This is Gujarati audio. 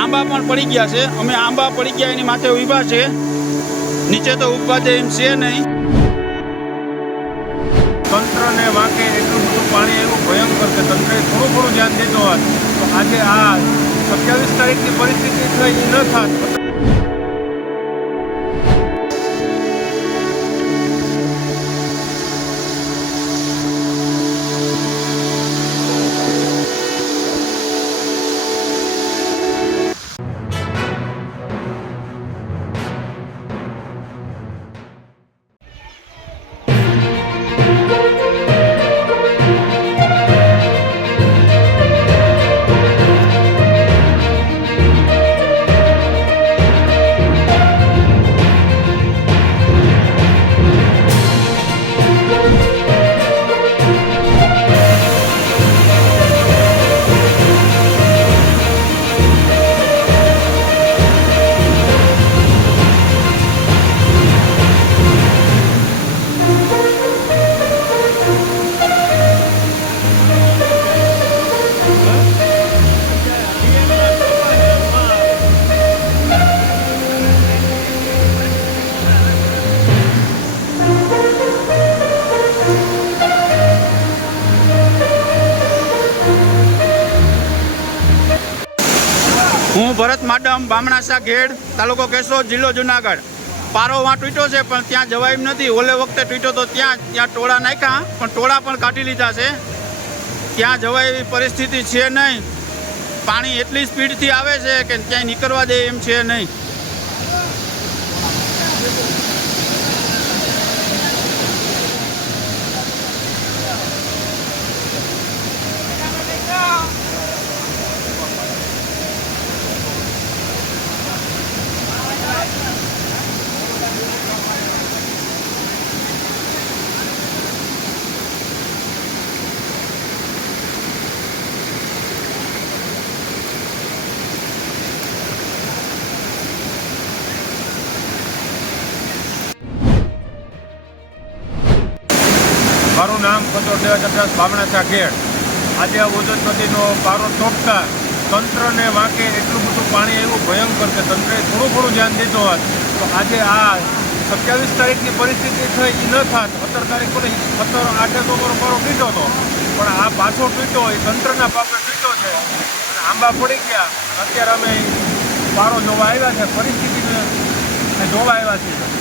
આંબા પણ પડી ગયા છે। અમે આંબા પડી ગયા એની માથે ઊભા છે, નીચે તો ઊભા દે એમ છે નહીં। તંત્રને વાંકે એટલું બધું પાણી એવું ભયંકર કે તંત્રએ થોડું ધ્યાન દીધું હોત તો આજે આ 27 તારીખની પરિસ્થિતિ થઈ ન થાત। હું ભરત માડમ, બામણાસા ઘેડ, તાલુકો કેશોદ, જિલ્લો જુનાગઢ। પારો વાં તૂટ્યો છે પણ ત્યાં જવાય એમ નથી। ઓલે વખતે તૂટ્યો તો ત્યાં ટોળા નાખ્યા પણ ટોળા પણ કાઢી લીધા છે। ત્યાં જવાય એવી પરિસ્થિતિ છે નહીં। પાણી એટલી સ્પીડથી આવે છે કે ક્યાંય નીકળવા દે એમ છે નહીં। મારું નામ કચોર દેવાચંદ્રાસ, બામણાસા ઘેડ। આજે આ ઓઝોન નદીનો પારો તોડતા તંત્રને વાંકે એટલું બધું પાણી એવું ભયંકર કે તંત્રએ થોડું ધ્યાન દીધું હોત તો આજે આ 27 તારીખની પરિસ્થિતિ થઈ ન થાત। 17 તારીખ પર 17-8 પારો તૂટ્યો હતો પણ આ પાછો તૂટ્યો એ તંત્રના પાપે તૂટ્યો છે અને આંબા પડી ગયા। અત્યારે અમે પારો જોવા આવ્યા છે, પરિસ્થિતિને જોવા આવ્યા છીએ।